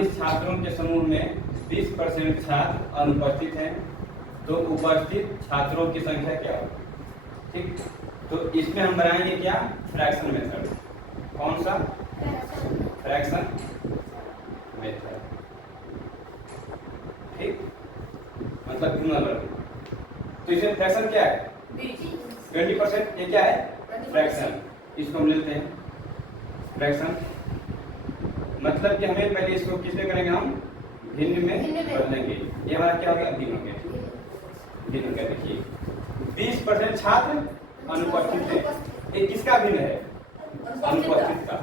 40 छात्रों के समूह में 20% छात्र अनुपस्थित हैं, तो उपस्थित छात्रों की संख्या क्या होगी? ठीक, तो इसमें हम बनाएंगे क्या? Fraction method. कौन सा? Fraction method. ठीक, मतलब गुणा वर्ग। तो इसमें फ्रैक्शन क्या है? 20%। ये क्या है? फ्रैक्शन। इसको हम लेते हैं फ्रैक्शन, मतलब कि हमें पहले इसको किसमें करेंगे? हम भिन्न में बदलेंगे। ये हमारा क्या हो गया? भिन्न हो गया। भिन्न हो गया। देखिए 20% छात्र अनुपस्थित है। ये किसका भिन्न है? अनुपस्थित का।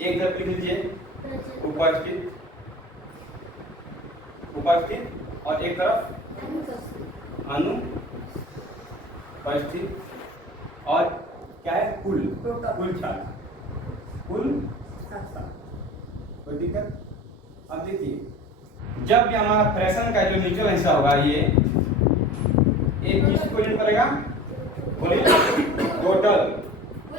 एक तरफ लिख लीजिए उपस्थित, उपस्थित, और एक तरफ अनुपस्थित। और क्या है? कुल, कुल छात्र, कुल छात्र। कोई दिक्कत? अब देखिए जब भी हमारा फ्रैक्शन का जो नीचे हिस्सा होगा ये किसको यूज करेगा? बोलिए टोटल।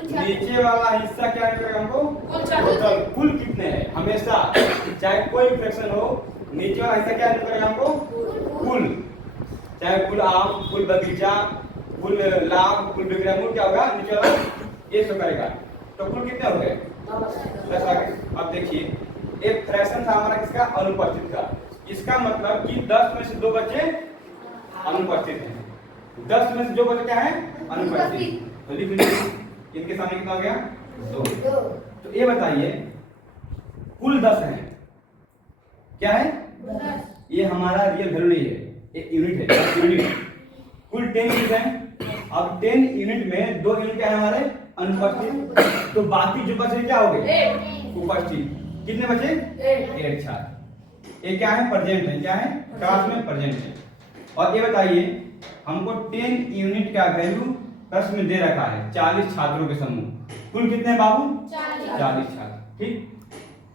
नीचे वाला हिस्सा क्या करेगा हमको? टोटल। कुल कितने हैं? हमेशा चाहे कोई फ्रैक्शन हो, नीचे वाला हिस्सा क्या करेगा हमको? कुल। चाहे कुल आम, कुल बगीचा, कुल लाभ, कुल विक्रय, क्या होगा? नीचे वाला ये सब करेगा। तो कुल कितने हो गए? 10 आ गए। अब देखिए एक फ्रैक्शन था हमारा किसका? अनुपस्थित का। इसका मतलब कि 10 में से 2 बच्चे अनुपस्थित हैं। 10 में से 2 बच्चे क्या है? अनुपस्थित। तो लिख लीजिए इनके सामने कितना हो गया? 2। तो ये बताइए कुल 10 है, क्या है? 10। ये हमारा रियल वैल्यू नहीं है, एक यूनिट है। यूनिट कुल 10 यूनिट है। अब 10 यूनिट में 2 यूनिट क्या है हमारे? अनुपस्थित। तो बाकी जो बचे क्या हो गए? उपस्थित। कितने बचे? 8 छात्र। ये क्या है? प्रेजेंट है। क्या है? क्लास में प्रेजेंट है। और ये बताइए हमको 10 यूनिट का वैल्यू प्रश्न में दे रखा है 40 छात्रों के समूह। कुल कितने बाबू? 40 छात्र। ठीक,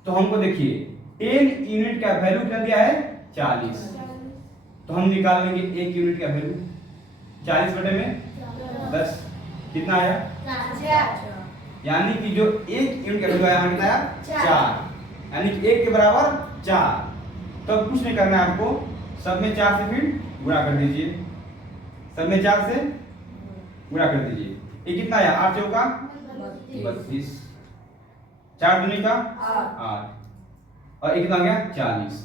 तो हमको देखिए 10 यूनिट का वैल्यू कितना दिया है? 40। तो हम निकाल लेंगे 1 यूनिट का वैल्यू। 40 बटे में 10 कितना आया? 4। यानी कि जो 1 यूनिट का वैल्यू आया कितना आया? 4। यानी कि 1 के बराबर 4। तो कुछ नहीं करना है आपको, सब में 4 से फिर गुणा कर दीजिए। सब में 4 से गुणा कर दीजिए। ये कितना आया? 8 चौका 32, 4 दूनी का 8, और ये कितना आ गया? 40।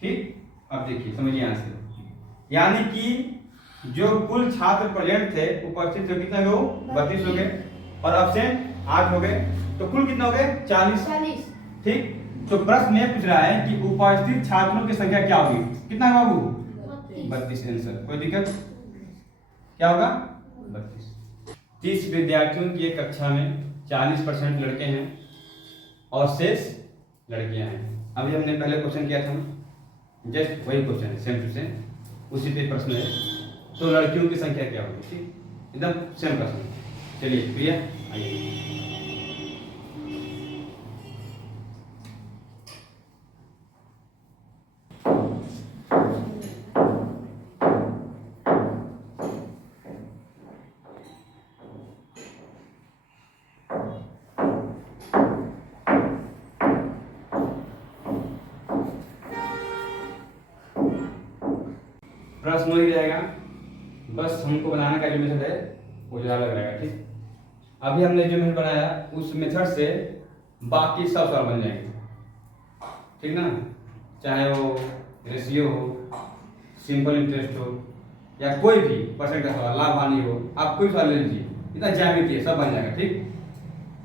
ठीक, अब देखिए समझिए यहां से, यानी कि जो कुल छात्र प्रेजेंट थे उपस्थित थे कितने हो? 32 हो गए, और एब्सेंट 8 हो गए। तो कुल कितना हो गए? 40। ठीक, तो प्रश्न में पूछ रहा है कि उपस्थित छात्रों की संख्या क्या होगी? कितना है बाबू? 32 आंसर। कोई दिक्कत? क्या होगा? 32। 30 विद्यार्थियों की एक कक्षा में 40% लड़के हैं और शेष लड़कियां हैं। अभी हमने पहले क्वेश्चन किया था, जस्ट वही क्वेश्चन है, सेम टू सेम उसी पे प्रश्न है। तो लड़कियों की संख्या क्या होगी? ठीक, एकदम सेम प्रश्न। चलिए प्रिया आइए। प्रश्न वही रहेगा, बस हमको बनाने का जो मेथड है वो ज़्यादा अलग रहेगा। ठीक, अभी हमने जो मेथड बनाया उस मेथड से बाकी सब सवाल बन जाएंगे। ठीक ना, चाहे वो रेशियो हो, सिंपल इंटरेस्ट हो, या कोई भी परसेंट का सवाल, लाभ हानि हो, आप कोई सवाल ले लीजिए, इतना ज्यामिति है, सब बन जाएगा। ठीक,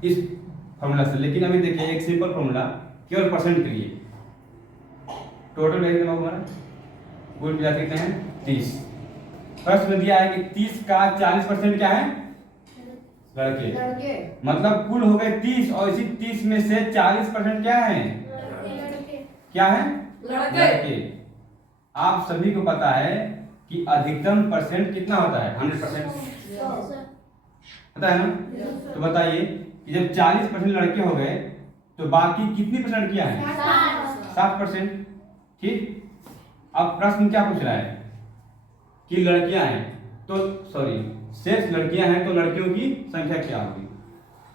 इस फॉर्मूला से। लेकिन अभी देखिए एक सिंपल फॉर्मूला केवल परसेंट के लिए। टोटल वैल्यू हमारा कुल मिला कितने हैं? 30। प्रश्न दिया है कि 30 का 40% क्या है? लड़के। मतलब कुल हो गए 30, और इसी 30 में से 40% क्या है? क्या है? लड़के। आप सभी को पता है कि अधिकतम परसेंट कितना होता है? 100%। पता है ना? तो बताइए कि जब 40% लड़के हो गए तो बाकी कितनी परसेंट क्या है? 60%। ठीक, अब प्रश्न क्या पूछ रहा है कि लड़कियां हैं, तो सॉरी शेष लड़कियां हैं, तो लड़कियों की संख्या क्या होगी?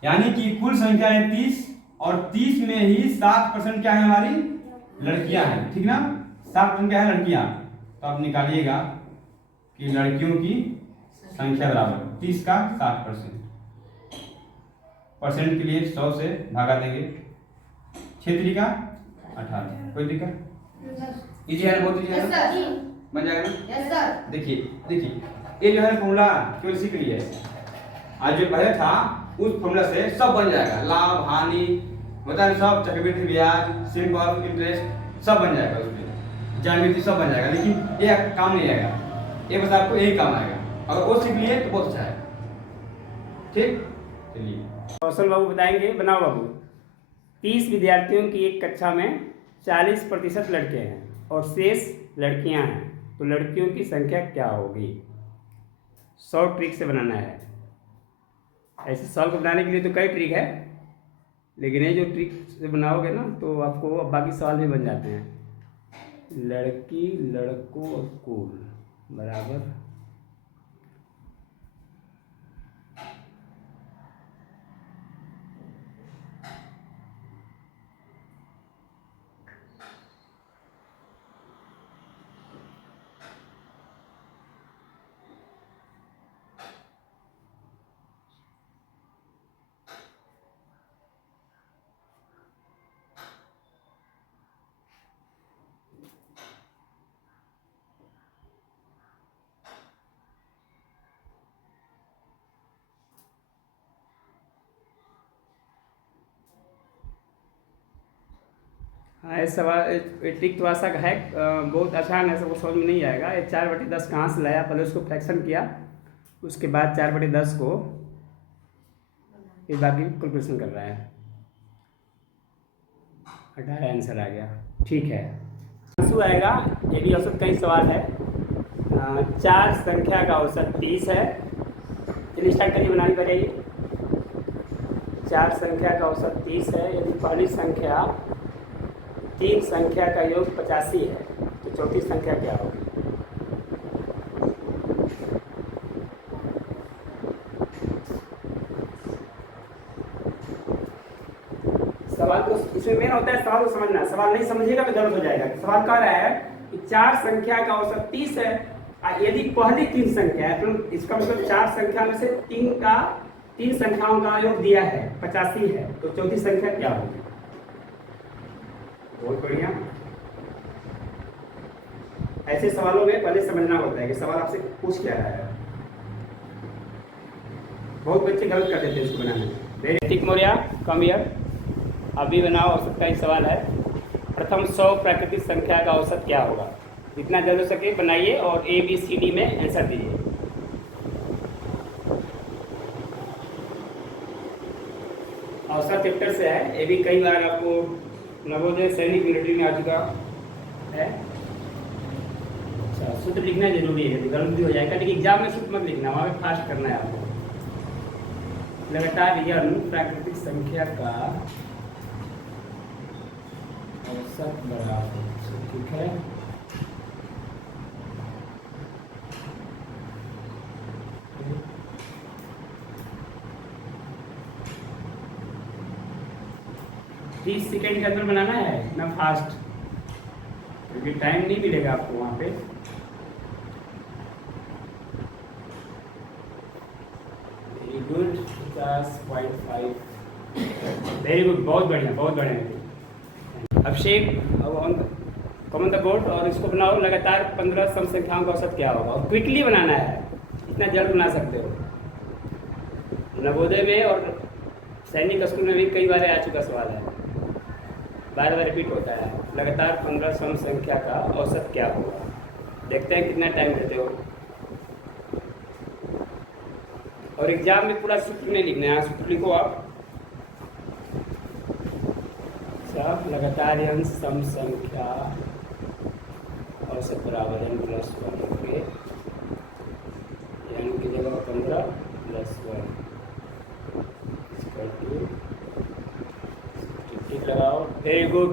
यानी कि कुल संख्या है 30, और 30 में ही 60% क्या है हमारी? लड़कियां हैं, ठीक ना। 60% क्या है? लड़कियां। तो आप निकालिएगा कि लड़कियों की संख्या बराबर 30 का 60%। परसेंट के लिए 100 से भागा देंगे, 6 का 18। कोई दिक्कत? इजी है ना? बहुत इजी है ना? बन जाएगा ना? Yes sir. देखिए ये जो है फॉर्मूला केवल इसी के लिए है। आज जो पहले था उस फॉर्मूला से सब बन जाएगा, लाभ हानि होता है सब, चक्रवृद्धि ब्याज, सिंपल इंटरेस्ट सब बन जाएगा, उसमें ज्यामिति सब बन जाएगा। लेकिन ये काम नहीं आएगा, ये बस आपको यही काम आएगा। अगर वो सीख लिए तो बहुत अच्छा है। ठीक, चलिए कौशल बाबू बताएंगे। बनाओ बाबू। 30 विद्यार्थियों की एक कक्षा में 40% लड़के हैं और शेष लड़कियां हैं, तो लड़कियों की संख्या क्या होगी? 100 ट्रिक से बनाना है। ऐसे सवाल को बनाने के लिए तो कई ट्रिक है, लेकिन ये जो ट्रिक से बनाओगे ना तो आपको बाकी सवाल भी बन जाते हैं। लड़की लड़कों और कुल बराबर हाँ, ये सवाल ये ट्रिक थोड़ा सा है, बहुत आसान है, सबको समझ में नहीं आएगा। ये 4/10 कहाँ से लाया? पहले उसको फ्रैक्शन किया, उसके बाद 4/10 को ये बाकी कैलकुलेशन कर रहा है। 18 आंसर आ गया। ठीक है, आंसू आएगा। ये भी औसत का ही सवाल है। 4 संख्या का औसत 30 है। चलिए स्टार्ट करिए, बनानी पड़ेगी। 4 संख्या का औसत 30 है। यदि पहली संख्या 3 संख्या का योग 85 है, तो चौथी संख्या क्या होगी? सवाल को इसमें मेन होता है सवाल को समझना। सवाल नहीं समझिएगा तो गलत हो जाएगा। सवाल कह रहा है कि 4 संख्या का औसत 30 है, यदि पहली 3 संख्या है तो इसका मतलब 4 संख्या में से 3 संख्याओं का योग दिया है 85 है, तो चौथी संख्या क्या होगी? बहुत बढ़िया। ऐसे सवालों में पहले समझना होता है कि सवाल आपसे पूछ क्या रहा है। बहुत बच्चे गलत कर देते हैं इसको बनाने में। Very Maurya come here. अभी बनाओ, औसत का ही सवाल है। प्रथम 100 प्राकृतिक संख्या का औसत क्या होगा? जितना जल्द हो सके बनाइए और ABCD में आंसर दीजिए। औसत चैप्टर से है, ये भी कई बार आपको नवोदय सैनिक मिलिट्री में आ चुका है। अच्छा, सूत्र लिखना जरूरी है, गलत भी हो जाएगा, लेकिन एग्जाम में सूत्र मत लिखना, वहाँ पे फास्ट करना है आपको। लगातार यह प्राकृतिक संख्या का औसत बराबर, ठीक है। तीस सेकेंड के अंदर बनाना है ना, फास्ट, क्योंकि टाइम नहीं मिलेगा आपको वहाँ पे। Very good, 50.5। वेरी गुड, बहुत बढ़िया, बहुत बढ़िया। अभिषेक, कॉमन द बोर्ड और इसको बनाओ। लगातार 15 सम संख्याओं का औसत क्या होगा? और क्विकली बनाना है, इतना जल्द बना सकते हो। नवोदय में और सैनिक स्कूल में भी कई बार आ चुका सवाल है, बार बार रिपीट होता है। लगातार 15 सम संख्या का औसत क्या होगा? देखते हैं कितना टाइम देते हो। और एग्जाम में पूरा सूत्र नहीं लिखना है, सूत्र लिखो आप। सब लगातार n सम संख्या औसत बराबर n+1 के n की जगह 15+1 टिक लगाओ। Very good.